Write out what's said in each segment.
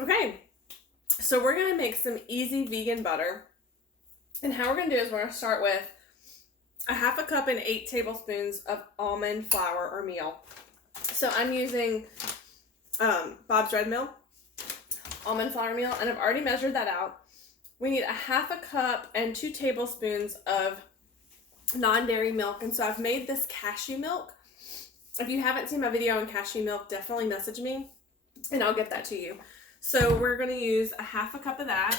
Okay, so we're going to make some easy vegan butter. And how we're going to do is we're going to start with a half a cup and 8 tablespoons of almond flour or meal. So I'm using Bob's Red Mill, almond flour meal, and I've already measured that out. We need a half a cup and 2 tablespoons of non-dairy milk. And so I've made this cashew milk. If you haven't seen my video on cashew milk, definitely message me and I'll get that to you. So we're going to use a half a cup of that.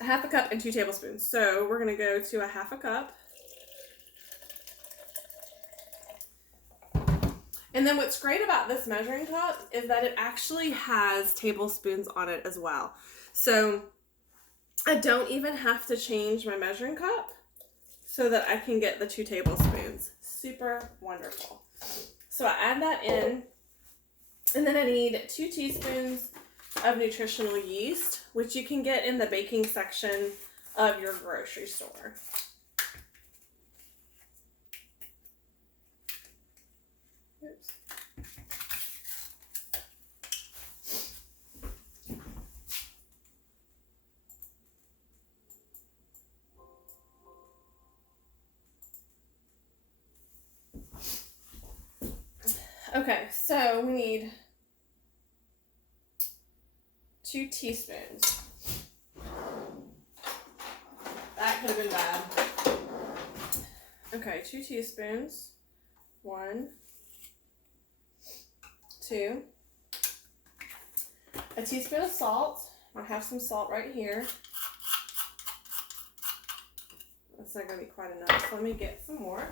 A half a cup and 2 tablespoons. So we're going to go to a half a cup. And then what's great about this measuring cup is that it actually has tablespoons on it as well. So I don't even have to change my measuring cup so that I can get the 2 tablespoons. Super wonderful. So I add that in, and then I need 2 teaspoons of nutritional yeast, which you can get in the baking section of your grocery store. Oops. Okay, so we need 2 teaspoons. That could have been bad. Okay, 2 teaspoons. 1, 2. A teaspoon of salt. I have some salt right here. That's not going to be quite enough. So let me get some more.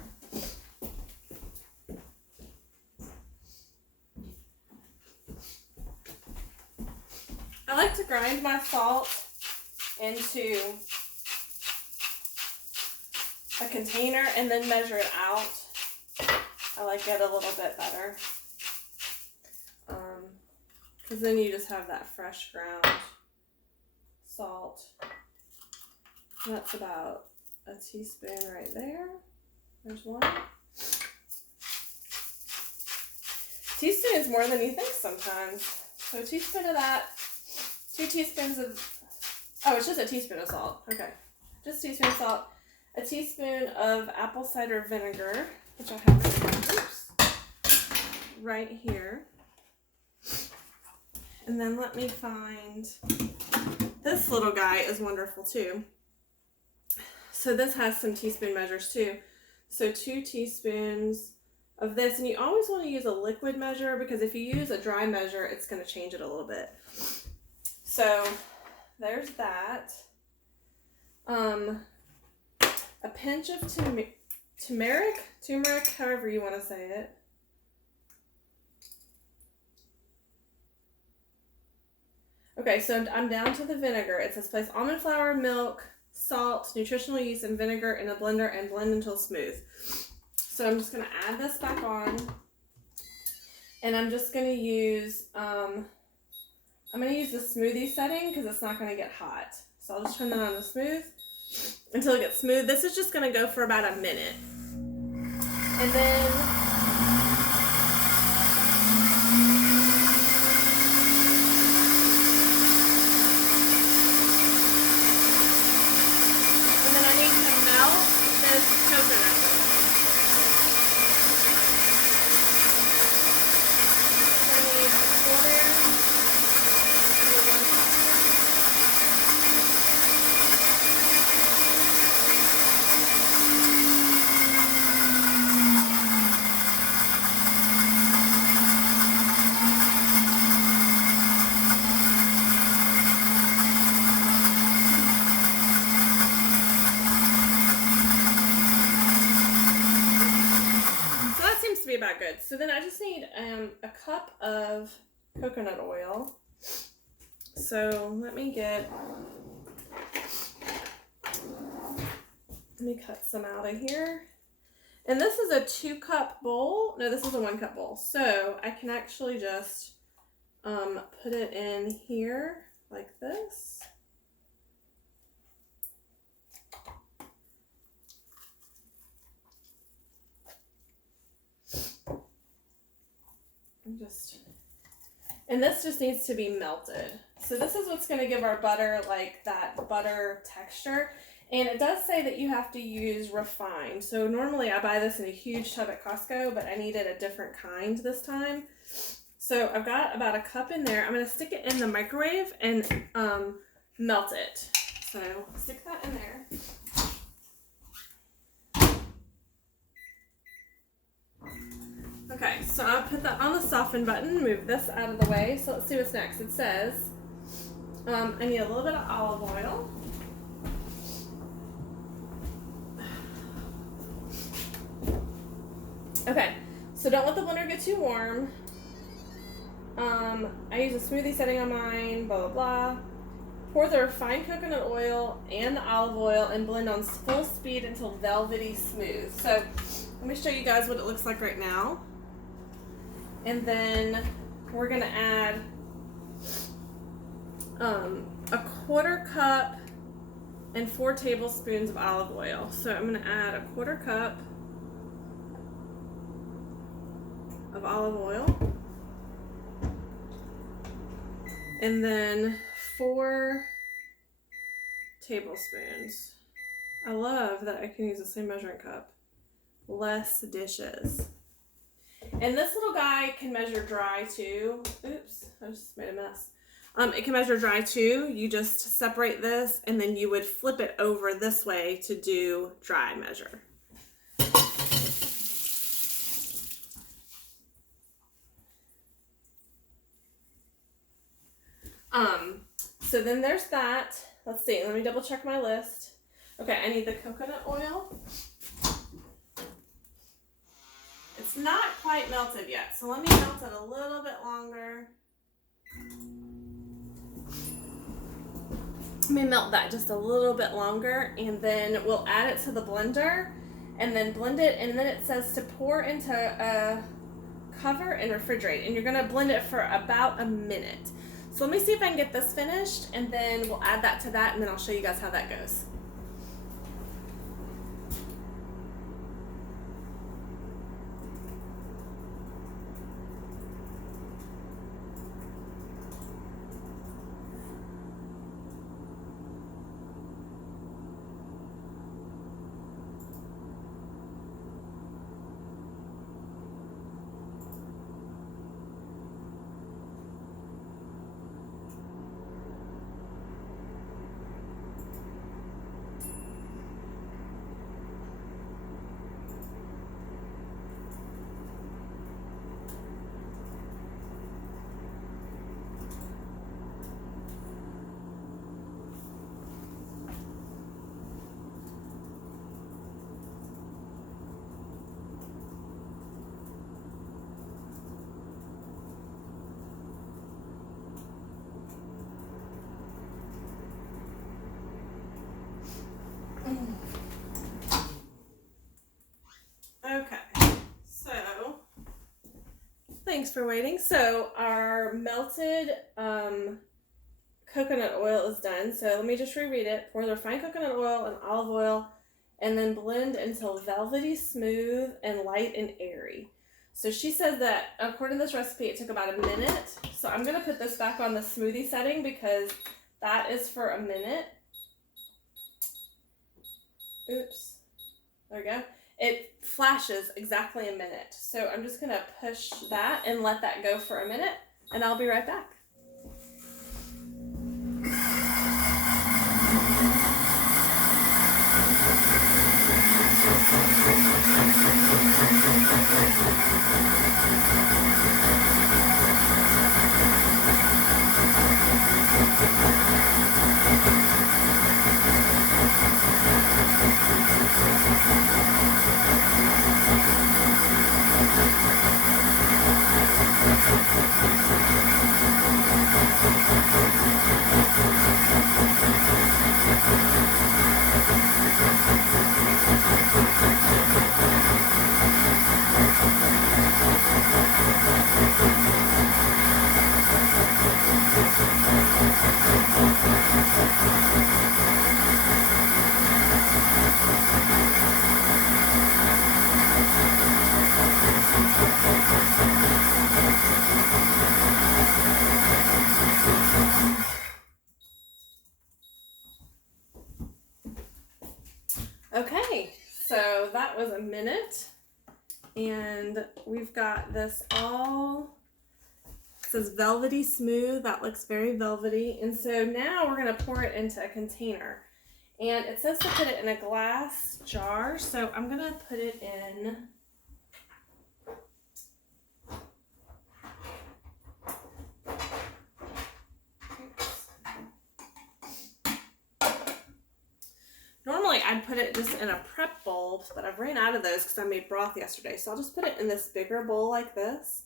I like to grind my salt into a container and then measure it out. I like it a little bit better. Because then you just have that fresh ground salt. And that's about a teaspoon right there. There's 1. Teaspoon is more than you think sometimes. So a teaspoon of that. 2 teaspoons of, oh, it's just a teaspoon of salt. Okay. Just a teaspoon of salt. A teaspoon of apple cider vinegar, which I have right here. And then let me find, this little guy is wonderful too. So this has some teaspoon measures too. So 2 teaspoons of this, and you always want to use a liquid measure because if you use a dry measure, it's going to change it a little bit. So there's that. A pinch of turmeric, however you want to say it. Okay, so I'm down to the vinegar. It says place almond flour, milk, salt, nutritional yeast, and vinegar in a blender and blend until smooth. So I'm just going to add this back on. And I'm just going to use, I'm going to use the smoothie setting because it's not going to get hot. So I'll just turn that on to smooth until it gets smooth. This is just going to go for about a minute. And then I need to melt this coconut oil. So I need a quarter. Be about good. So then I just need a cup of coconut oil. So let me cut some out of here. And this is a 2-cup bowl. No, this is a 1-cup bowl. So I can actually just put it in here like this. And this just needs to be melted. So this is what's going to give our butter like that butter texture. And it does say that you have to use refined. So normally I buy this in a huge tub at Costco, but I needed a different kind this time. So I've got about a cup in there. I'm going to stick it in the microwave and melt it. So stick that in there. Okay, so I'll put that on the soften button, move this out of the way. So let's see what's next. It says, I need a little bit of olive oil. Okay, so don't let the blender get too warm. I use a smoothie setting on mine, blah, blah, blah. Pour the refined coconut oil and the olive oil and blend on full speed until velvety smooth. So let me show you guys what it looks like right now. And then we're gonna add a 1/4 cup and 4 tablespoons of olive oil. So I'm gonna add a 1/4 cup of olive oil. And then 4 tablespoons. I love that I can use the same measuring cup. Less dishes. And this little guy can measure dry too. Oops, I just made a mess. It can measure dry too. You just separate this and then you would flip it over this way to do dry measure. So then there's that. Let's see, let me double check my list. Okay, I need the coconut oil. It's not quite melted yet, so let me melt it a little bit longer. Let me melt that just a little bit longer, and then we'll add it to the blender, and then blend it, and then it says to pour into a cover and refrigerate, and you're gonna blend it for about a minute. So let me see if I can get this finished, and then we'll add that to that, and then I'll show you guys how that goes. Okay, so thanks for waiting. So our melted coconut oil is done. So let me just reread it. Pour the refined coconut oil and olive oil and then blend until velvety smooth and light and airy. So she says that according to this recipe it took about a minute. So I'm going to put this back on the smoothie setting because that is for a minute. Oops. There we go. It flashes exactly a minute. So I'm just going to push that and let that go for a minute, and I'll be right back. that was a minute. And we've got this all, it says velvety smooth. That looks very velvety. And so now we're going to pour it into a container. And it says to put it in a glass jar. So I'm going to put it in. Normally I'd put it just in a prep bowl, but I've ran out of those because I made broth yesterday. So I'll just put it in this bigger bowl like this.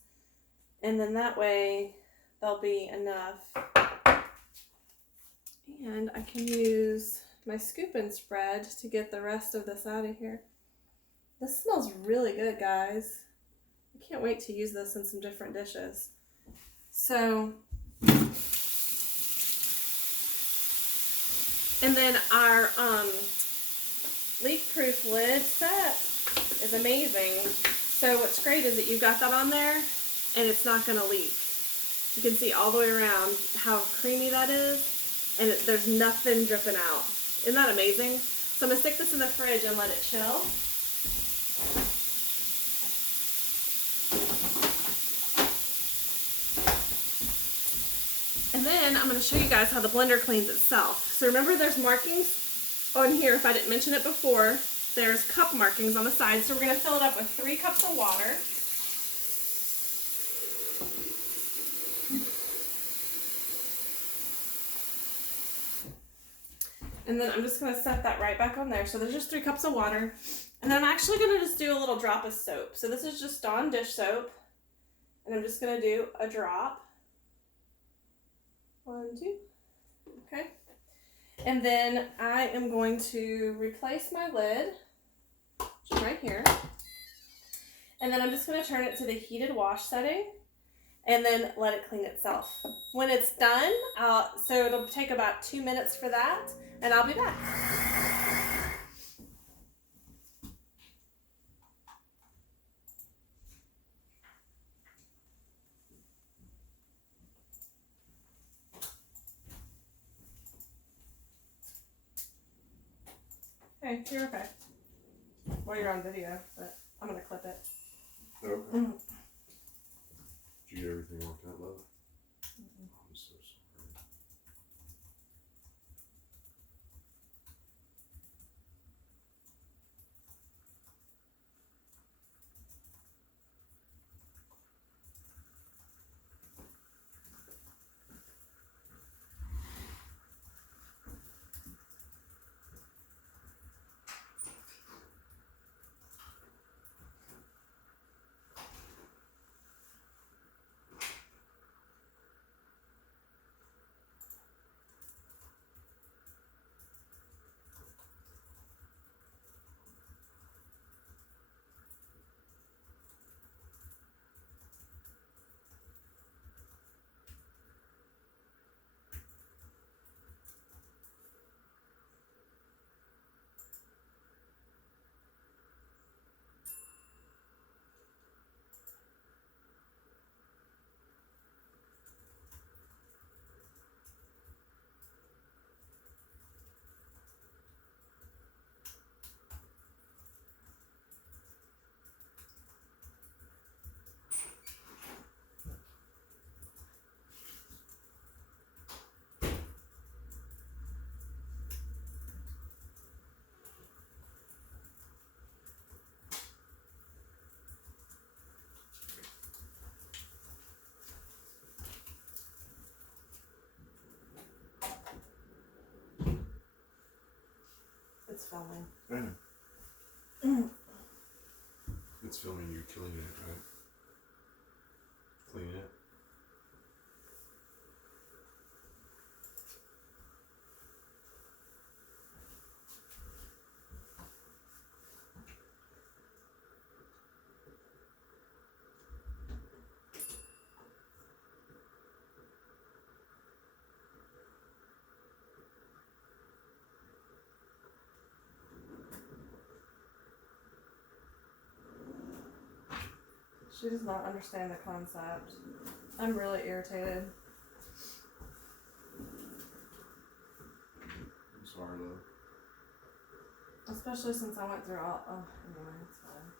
And then that way there'll be enough. And I can use my scoop and spread to get the rest of this out of here. This smells really good, guys. I can't wait to use this in some different dishes. So, and then our leak-proof lid set is amazing. So what's great is that you've got that on there and it's not going to leak. You can see all the way around how creamy that is, and there's nothing dripping out. Isn't that amazing? So I'm going to stick this in the fridge and let it chill. And then I'm going to show you guys how the blender cleans itself. So remember there's markings on here, if I didn't mention it before, there's cup markings on the side. So we're going to fill it up with 3 cups of water. And then I'm just going to set that right back on there. So there's just 3 cups of water. And then I'm actually going to just do a little drop of soap. So this is just Dawn dish soap. And I'm just going to do a drop. 1, 2. Okay. And then I am going to replace my lid, which is right here. And then I'm just going to turn it to the heated wash setting and then let it clean itself. When it's done, so it'll take about 2 minutes for that, and I'll be back. Okay, you're okay. Well, you're on video, but I'm going to clip it. Okay. Mm-hmm. Did you get everything worked out, love? Mm-hmm. I'm so sorry. It's filming. I know. It's filming you killing it, right? Clean it. She does not understand the concept. I'm really irritated. I'm sorry, love. Especially since I went through all. Oh, anyway, it's fine.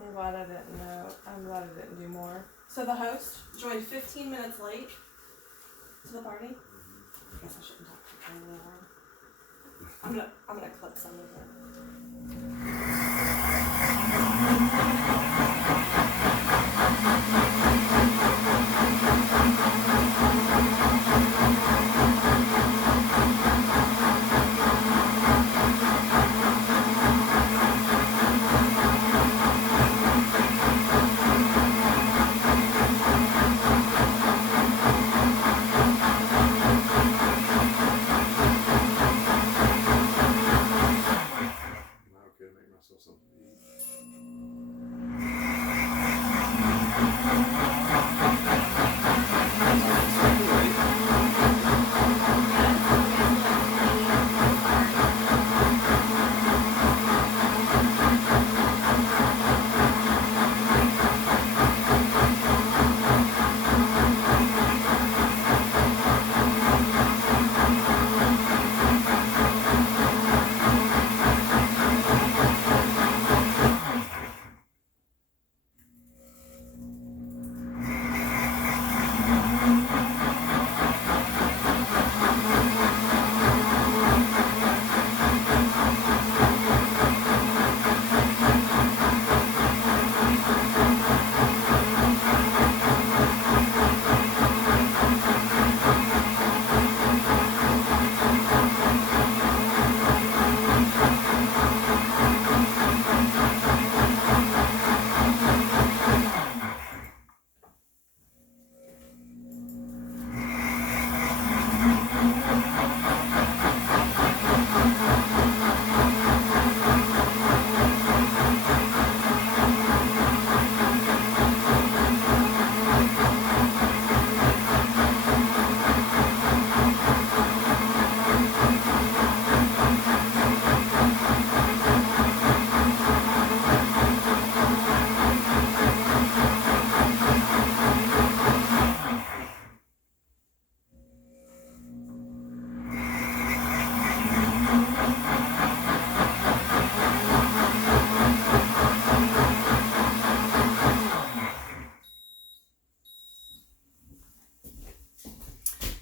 I'm glad I didn't know. I'm glad I didn't do more. So the host joined 15 minutes late to the party. I guess I shouldn't talk too loud. I'm gonna clip some of Okay, make myself something to eat.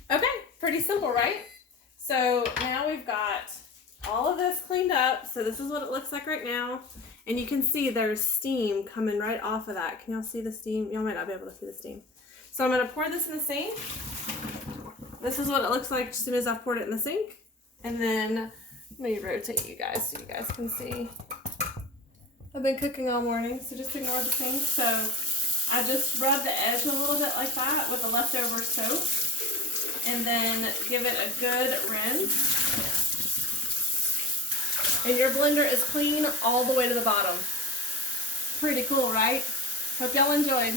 Okay, pretty simple, right? So now we've got all of this cleaned up. So this is what it looks like right now. And you can see there's steam coming right off of that. Can y'all see the steam? Y'all might not be able to see the steam. So I'm going to pour this in the sink. This is what it looks like as soon as I've poured it in the sink. And then let me rotate you guys so you guys can see. I've been cooking all morning, so just ignore the sink. So I just rub the edge a little bit like that with the leftover soap. And then give it a good rinse. And your blender is clean all the way to the bottom. Pretty cool, right? Hope y'all enjoyed.